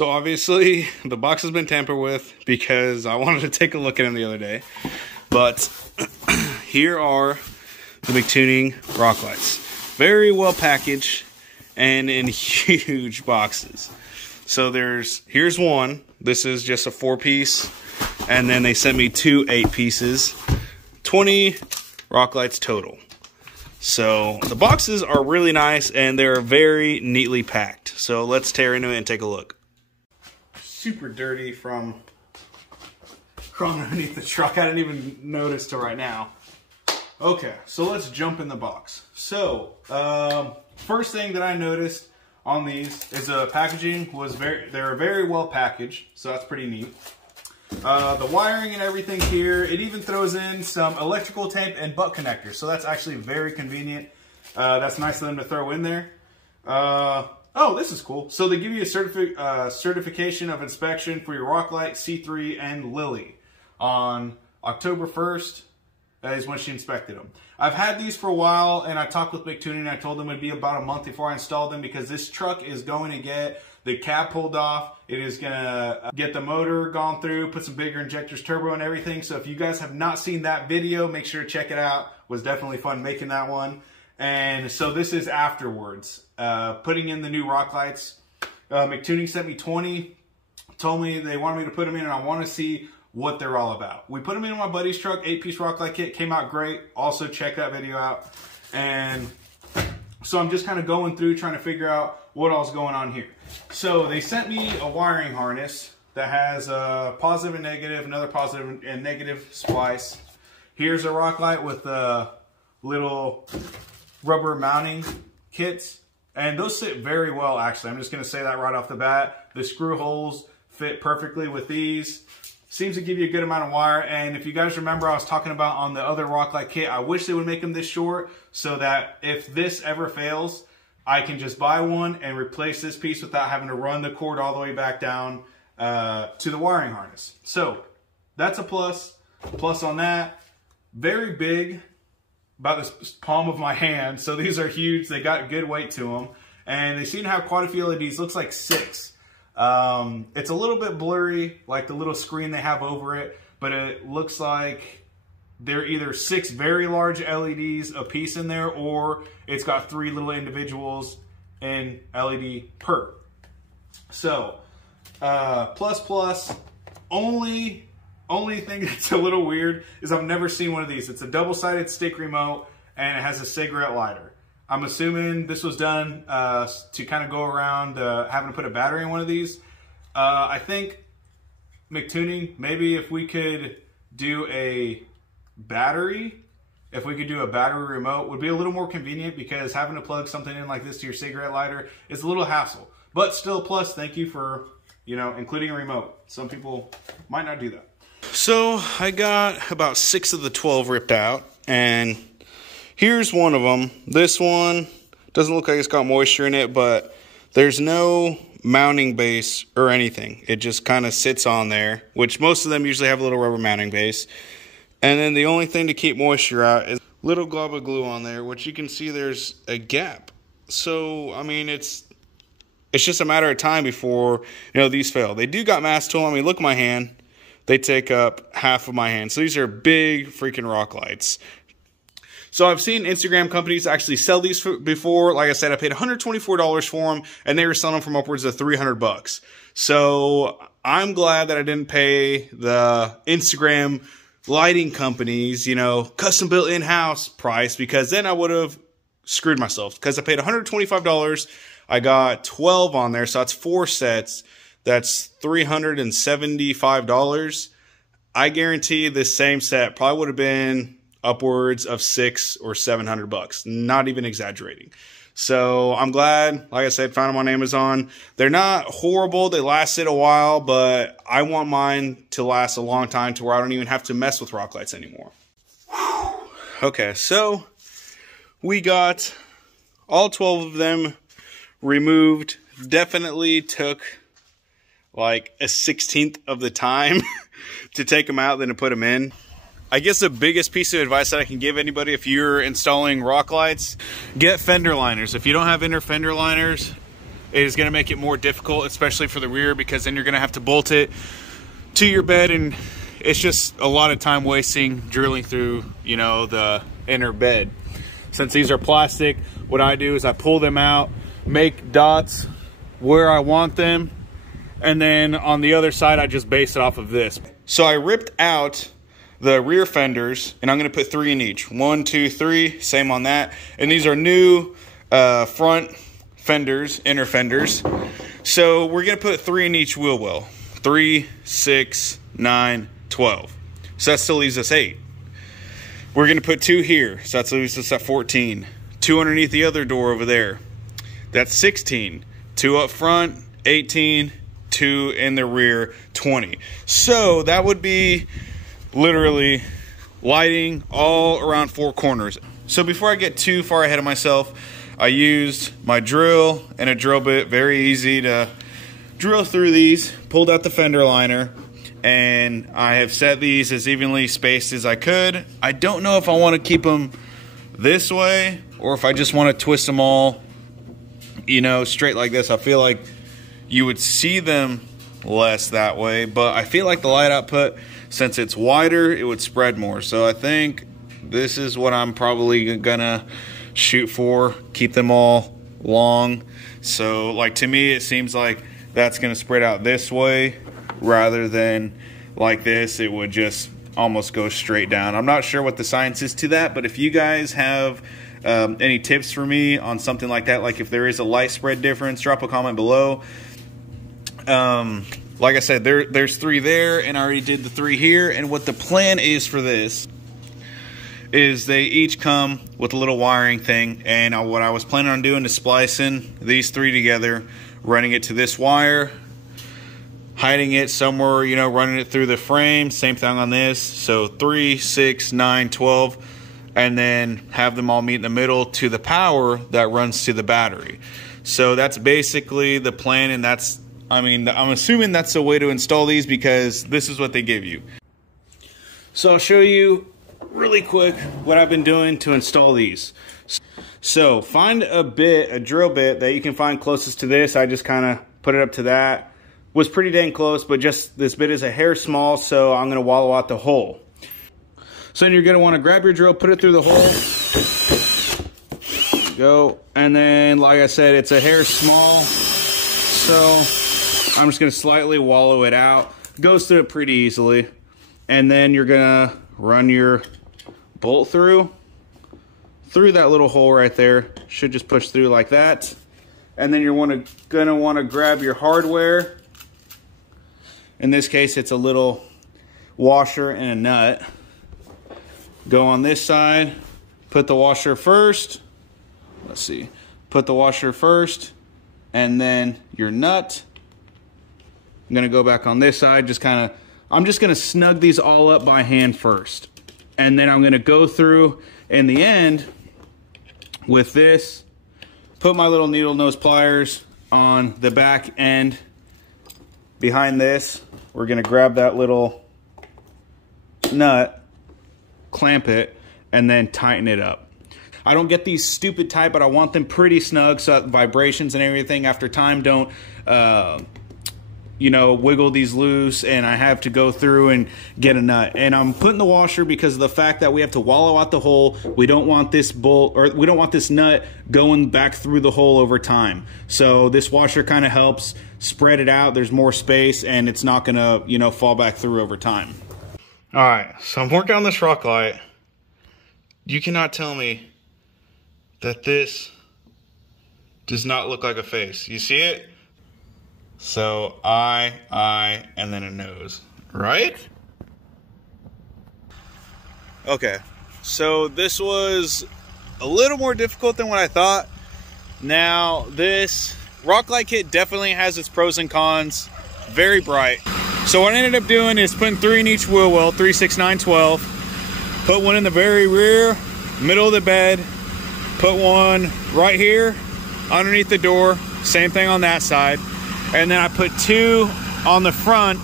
So obviously the box has been tampered with because I wanted to take a look at them the other day. But here are the Mictuning rock lights. Very well packaged and in huge boxes. So here's one. This is just a 4-piece. And then they sent me 2 8-pieces. 20 rock lights total. So the boxes are really nice and they're very neatly packed. So let's tear into it and take a look. Super dirty from underneath the truck. I didn't even notice till right now. Okay, so let's jump in the box. So first thing that I noticed on these is the packaging was they're very well packaged, so that's pretty neat. The wiring and everything here, it even throws in some electrical tape and butt connectors, so that's actually very convenient. That's nice of them to throw in there. Oh, this is cool. So they give you a certification of inspection for your Rocklight, C3, and Lily on October 1st. That is when she inspected them. I've had these for a while, and I talked with Mictuning, and I told them it would be about a month before I installed them because this truck is going to get the cab pulled off. It is going to get the motor gone through, put some bigger injectors, turbo, and everything. So if you guys have not seen that video, make sure to check it out. It was definitely fun making that one. And so this is afterwards. Putting in the new rock lights. Mictuning sent me 20. Told me they wanted me to put them in, and I want to see what they're all about. We put them in my buddy's truck, 8-piece rock light kit, came out great. Also check that video out. And so I'm just kind of going through trying to figure out what all's going on here. So they sent me a wiring harness that has a positive and negative, another positive and negative splice. Here's a rock light with a little rubber mounting kits, and those sit very well actually. I'm just going to say that right off the bat. The screw holes fit perfectly with these. Seems to give you a good amount of wire, and if you guys remember, I was talking about on the other Rocklight kit, I wish they would make them this short so that if this ever fails, I can just buy one and replace this piece without having to run the cord all the way back down to the wiring harness. So that's a plus. Plus on that, very big, about this palm of my hand. So these are huge. They got good weight to them, and they seem to have quite a few LEDs. Looks like 6. It's a little bit blurry, like the little screen they have over it, but it looks like they're either 6 very large LEDs a piece in there, or it's got 3 little individuals in LED per. So, plus, only thing that's a little weird is I've never seen one of these. It's a double-sided stick remote, and it has a cigarette lighter. I'm assuming this was done to kind of go around having to put a battery in one of these. I think Mictuning, maybe if we could do a battery, remote would be a little more convenient, because having to plug something in like this to your cigarette lighter is a little hassle. But still, plus, thank you for, including a remote. Some people might not do that. So I got about 6 of the 12 ripped out, and here's one of them. This one doesn't look like it's got moisture in it, but there's no mounting base or anything. It just kind of sits on there, which most of them usually have a little rubber mounting base. And then the only thing to keep moisture out is a little glob of glue on there, which you can see there's a gap. So, I mean, it's just a matter of time before, these fail. They do got mass to them. I mean, look at my hand. They take up half of my hand. So these are big freaking rock lights. So I've seen Instagram companies actually sell these before. Like I said, I paid $124 for them, and they were selling them from upwards of $300. So I'm glad that I didn't pay the Instagram lighting companies, custom built in-house price, because then I would have screwed myself, because I paid $125. I got 12 on there, so that's 4 sets. That's $375. I guarantee this same set probably would have been upwards of $600 or $700, not even exaggerating. So I'm glad, like I said, found them on Amazon. They're not horrible. They lasted a while, but I want mine to last a long time to where I don't even have to mess with rock lights anymore. Okay, so we got all 12 of them removed. Definitely took like a 1/16 of the time to take them out than to put them in. I guess the biggest piece of advice that I can give anybody if you're installing rock lights, get fender liners. If you don't have inner fender liners, it is going to make it more difficult, especially for the rear, because then you're going to have to bolt it to your bed, and it's just a lot of time wasting drilling through, you know, the inner bed. Since these are plastic, what I do is I pull them out, make dots where I want them, and then on the other side I just base it off of this. So I ripped out the rear fenders, and I'm going to put 3 in each. 1, 2, 3, same on that. And these are new front fenders, inner fenders. So we're going to put 3 in each wheel well. 3, 6, 9, 12. So that still leaves us 8. We're going to put 2 here, so that leaves us at 14. 2 underneath the other door over there. That's 16. 2 up front, 18. 2 in the rear, 20. So that would be literally lighting all around 4 corners. So before I get too far ahead of myself, I used my drill and a drill bit. Very easy to drill through these. Pulled out the fender liner, and I have set these as evenly spaced as I could. I don't know if I want to keep them this way or if I just want to twist them all, you know, straight like this. I feel like you would see them less that way, but I feel like the light output, since it's wider, it would spread more. So I think this is what I'm probably gonna shoot for. Keep them all long. So like, to me, it seems like that's gonna spread out this way rather than like this. It would just almost go straight down. I'm not sure what the science is to that, but if you guys have any tips for me on something like that, like if there is a light spread difference, drop a comment below. Like I said, there's 3 there, and I already did the 3 here. And what the plan is for this is they each come with a little wiring thing, and what I was planning on doing is splicing these 3 together, running it to this wire, hiding it somewhere, you know, running it through the frame. Same thing on this. So 3, 6, 9, 12, and then have them all meet in the middle to the power that runs to the battery. So that's basically the plan, and that's, I mean, I'm assuming that's the way to install these because this is what they give you. So I'll show you really quick what I've been doing to install these. So find a drill bit that you can find closest to this. I just kind of put it up to that. Was pretty dang close, but just this bit is a hair small, so I'm gonna wallow out the hole. So then you're gonna wanna grab your drill, put it through the hole. Go, and then like I said, it's a hair small, so I'm just gonna slightly wallow it out. Goes through it pretty easily. And then you're gonna run your bolt through that little hole right there. Should just push through like that. And then you're gonna wanna grab your hardware. In this case, it's a little washer and a nut. Go on this side, put the washer first. Let's see, put the washer first, and then your nut. I'm gonna go back on this side, I'm just gonna snug these all up by hand first. And then I'm gonna go through in the end with this, put my little needle nose pliers on the back end behind this. We're gonna grab that little nut, clamp it, and then tighten it up. I don't get these stupid tight, but I want them pretty snug so that vibrations and everything after time don't you know, wiggle these loose, and I have to go through and get a nut. And I'm putting the washer because of the fact that we have to wallow out the hole. We don't want this bolt, or we don't want this nut going back through the hole over time. So this washer kind of helps spread it out. There's more space, and it's not gonna, you know, fall back through over time. All right, so I'm working on this rock light. You cannot tell me that this does not look like a face. You see it? So eye, and then a nose, right? Okay, so this was a little more difficult than what I thought. Now, this rock light kit definitely has its pros and cons. Very bright. So what I ended up doing is putting 3 in each wheel well, 3, 6, 9, 12. Put one in the very rear, middle of the bed. Put one right here, underneath the door. Same thing on that side. And then I put 2 on the front,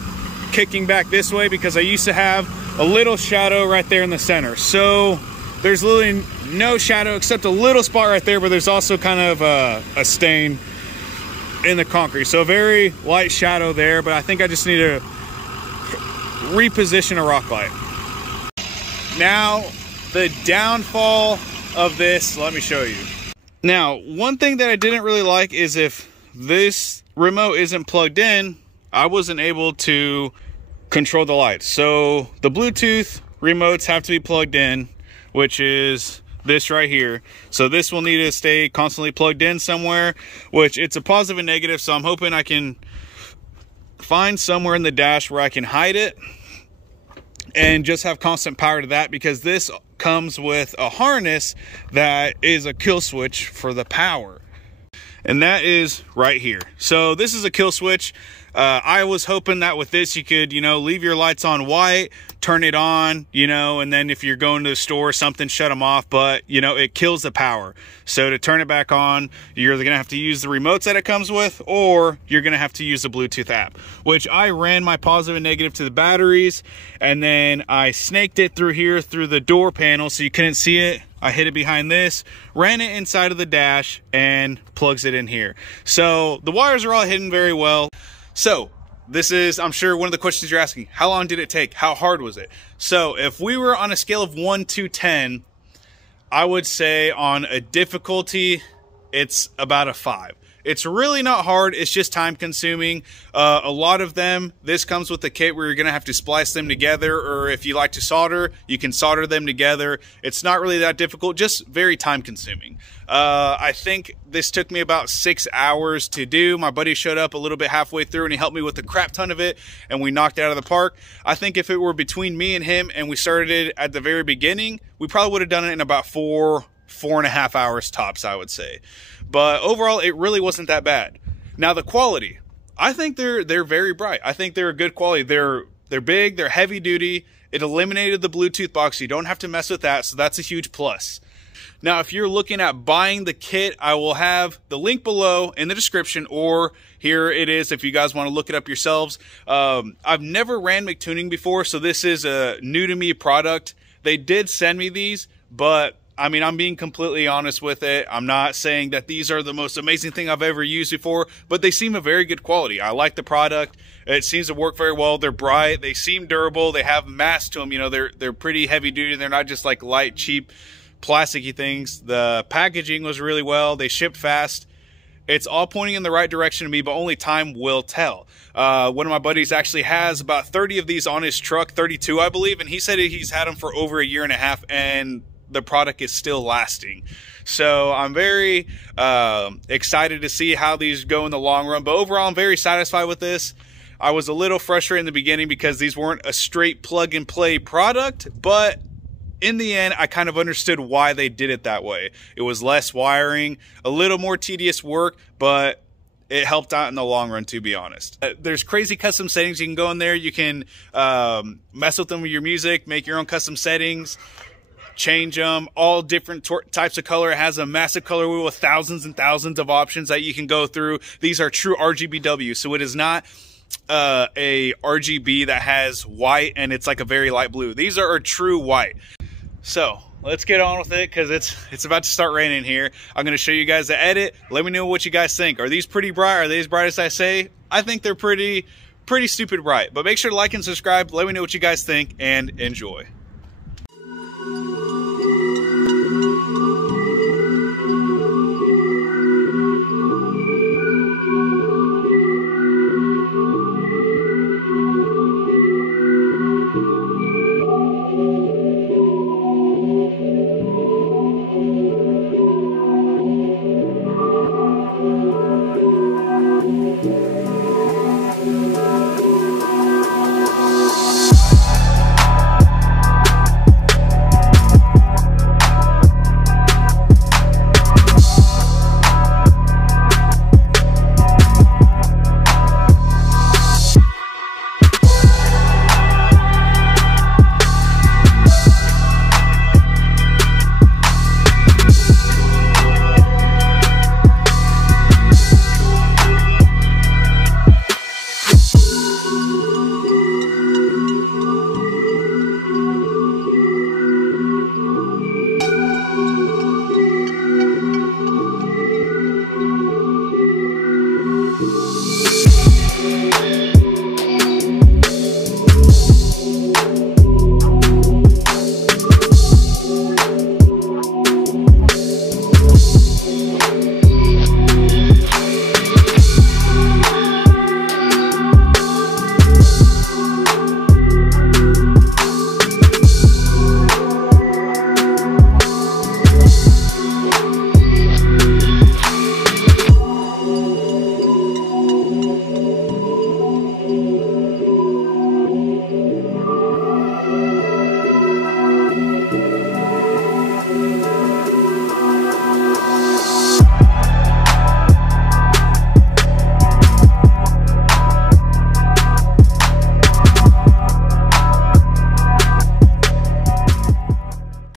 kicking back this way because I used to have a little shadow right there in the center. So there's literally no shadow except a little spot right there, but there's also kind of a stain in the concrete. So a very light shadow there, but I think I just need to reposition a rock light. Now, the downfall of this, let me show you. Now, one thing that I didn't really like is if this remote isn't plugged in, I wasn't able to control the lights. So the Bluetooth remotes have to be plugged in, which is this right here. So this will need to stay constantly plugged in somewhere, which it's a positive and negative. So I'm hoping I can find somewhere in the dash where I can hide it and just have constant power to that, because this comes with a harness that is a kill switch for the power, and that is right here. So this is a kill switch. I was hoping that with this you could, you know, leave your lights on white, turn it on, you know, and then if you're going to the store or something, shut them off. But, you know, it kills the power. So to turn it back on, you're either going to have to use the remotes that it comes with, or you're going to have to use the Bluetooth app, which I ran my positive and negative to the batteries, and then I snaked it through here through the door panel so you couldn't see it. I hid it behind this, ran it inside of the dash, and plugs it in here. So the wires are all hidden very well. So this is, I'm sure, one of the questions you're asking. How long did it take? How hard was it? So if we were on a scale of 1 to 10, I would say on a difficulty, it's about a 5. It's really not hard. It's just time consuming. A lot of them, this comes with a kit where you're going to have to splice them together, or if you like to solder, you can solder them together. It's not really that difficult, just very time consuming. I think this took me about 6 hours to do. My buddy showed up a little bit halfway through and he helped me with a crap ton of it, and we knocked it out of the park. I think if it were between me and him and we started it at the very beginning, we probably would have done it in about 4.5 hours tops, I would say. But overall, it really wasn't that bad. Now the quality, I think they're very bright. I think they're a good quality. They're big, they're heavy duty. It eliminated the Bluetooth box. You don't have to mess with that, so that's a huge plus. Now, if you're looking at buying the kit, I will have the link below in the description, or here it is if you guys want to look it up yourselves. I've never ran Mictuning before, so this is a new to me product. They did send me these, but I mean, I'm being completely honest with it. I'm not saying that these are the most amazing thing I've ever used before, but they seem a very good quality. I like the product. It seems to work very well. They're bright. They seem durable. They have mass to them. You know, they're pretty heavy duty. They're not just like light, cheap, plasticky things. The packaging was really well. They shipped fast. It's all pointing in the right direction to me, but only time will tell. One of my buddies actually has about 30 of these on his truck, 32, I believe, and he said he's had them for over 1.5 years, and the product is still lasting. So I'm very excited to see how these go in the long run. But overall, I'm very satisfied with this. I was a little frustrated in the beginning because these weren't a straight plug and play product, but in the end, I kind of understood why they did it that way. It was less wiring, a little more tedious work, but it helped out in the long run, to be honest. There's crazy custom settings you can go in there. You can mess with them with your music, make your own custom settings, change them, all different types of color. It has a massive color wheel with thousands and thousands of options that you can go through. These are true RGBW, so it is not a RGB that has white and it's like a very light blue. These are a true white. So let's get on with it, because it's about to start raining here. I'm going to show you guys the edit. Let me know what you guys think. Are these pretty bright? Are they as bright as I say? I think they're pretty stupid bright. But make sure to like and subscribe. Let me know what you guys think, and enjoy.